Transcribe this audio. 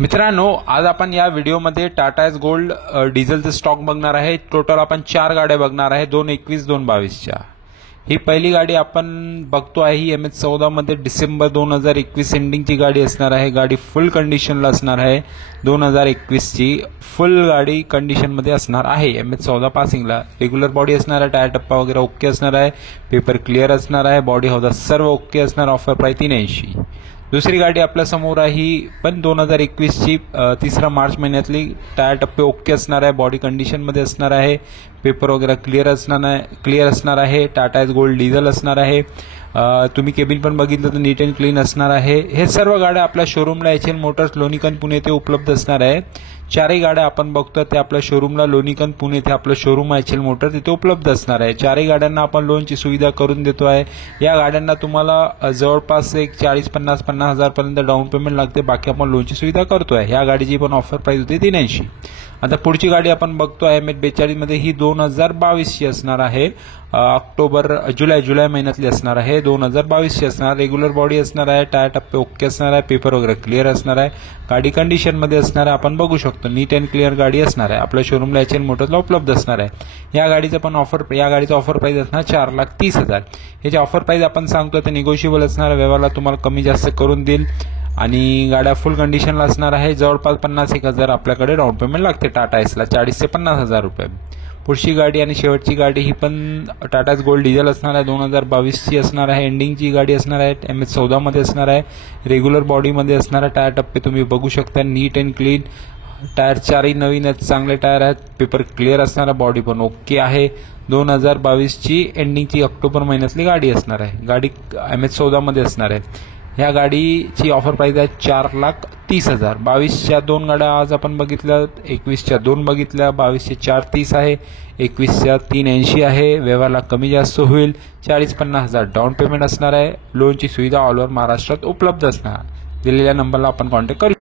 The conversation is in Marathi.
मित्रांनो, आज आपण या व्हिडिओमध्ये टाटा एस गोल्ड डिझेलचा स्टॉक बघणार आहे। टोटल आपण 4 गाड्या बघणार आहे, 2021 2022च्या। ही पहिली गाडी आपण बघतो आहे, ही MH14 मध्ये डिसेंबर 2021 एंडिंगची गाडी असणार आहे। गाडी फुल कंडिशनला असणार आहे, 2021 ची फुल गाडी कंडिशनमध्ये असणार आहे। MH14 पासिंगला रेग्युलर बॉडी असणार आहे, टायर टप्पा वगैरे ओके असणार आहे, पेपर क्लिअर असणार आहे, बॉडी हौदा सर्व ओके असणार। Offer price 380। दुसरी गाडी आपल्या समोर आहे, ही पण 2021 ची 3 मार्च महिन्यातली, टायर टप्पे ओके असणार आहे, बॉडी कंडिशनमध्ये असणार आहे, पेपर वगैरे क्लिअर असणार आहे, टाटा एस गोल्ड डिझेल असणार आहे। तुम्ही केबिन पण बघितलं तर नीट अँड क्लीन असणार आहे। हे सर्व गाड्या आपल्या शोरूमला HN मोटर्स लोणीकंद पुणे येथे उपलब्ध असणार आहे। 4ही गाड्या आपण बघतो ते आपल्या शोरूमला लोणीकंद पुणे येथे आपलं शोरूम HN मोटर्स तिथे उपलब्ध असणार आहे। 4ही गाड्यांना आपण लोनची सुविधा करून देतो आहे। या गाड्यांना तुम्हाला जवळपास एक 40-50 हजार पर्यंत डाऊन पेमेंट लागते, बाकी आपण लोनची सुविधा करतो आहे। या गाडीची पण ऑफर प्राइस होती 380। आता पुढची गाडी आपण बघतो आहे MH42 मध्ये, ही 2022 ची असणार आहे। जुलै महिन्यातली असणार आहे, 2022 ची असणार। रेग्युलर बॉडी असणार आहे, टायर टप्पे ओके असणार आहे, पेपर वगैरे क्लिअर असणार आहे, गाडी कंडिशन मध्ये असणार आहे। आपण बघू शकतो नीट अँड क्लिअर गाडी असणार आहे, आपल्या शोरूमला HN मोटर्सला उपलब्ध असणार आहे। या गाडीचा ऑफर प्राइस असणार 4,30,000। याची ऑफर प्राइस आपण सांगतो ते निगोशिएबल असणार आहे, व्यवहारला तुम्हाला कमी जास्त करून देईल आणि गाड्या फुल कंडिशनला असणार आहे। जवळपास 51,000 आपल्याकडे डाऊन पेमेंट लागते टाटा एसला, 40 ते 50,000 रुपये। पुढची गाडी आणि शेवटची गाडी ही पण टाटा एस गोल्ड डिझेल असणार आहे, 2022 ची असणार आहे। एंडिंगची गाडी असणार आहे, MH14 मध्ये असणार आहे, रेग्युलर बॉडीमध्ये असणार आहे। टायर टप्पे तुम्ही बघू शकता नीट अँड क्लीन, टायर 4ही नवीन आहेत, चांगले टायर आहेत, पेपर क्लिअर असणार आहे, बॉडी पण ओके आहे। 2022 ची एंडिंगची ऑक्टोबर महिन्यातली गाडी असणार आहे, गाडी MH14 मध्ये असणार आहे। ह्या गाडीची ऑफर प्राइस आहे 4,30,000। 22च्या 2 गाड्या आज आपण बघितल्या, 21च्या 2 बघितल्या, 22च्या 4,30 आहे, 21च्या 380 आहे। व्यवहारला कमी जास्त होईल, 40-50 हजार डाऊन पेमेंट असणार आहे। लोनची सुविधा ऑल ओव्हर महाराष्ट्रात उपलब्ध असणार। दिलेल्या नंबरला आपण कॉन्टॅक्ट करू।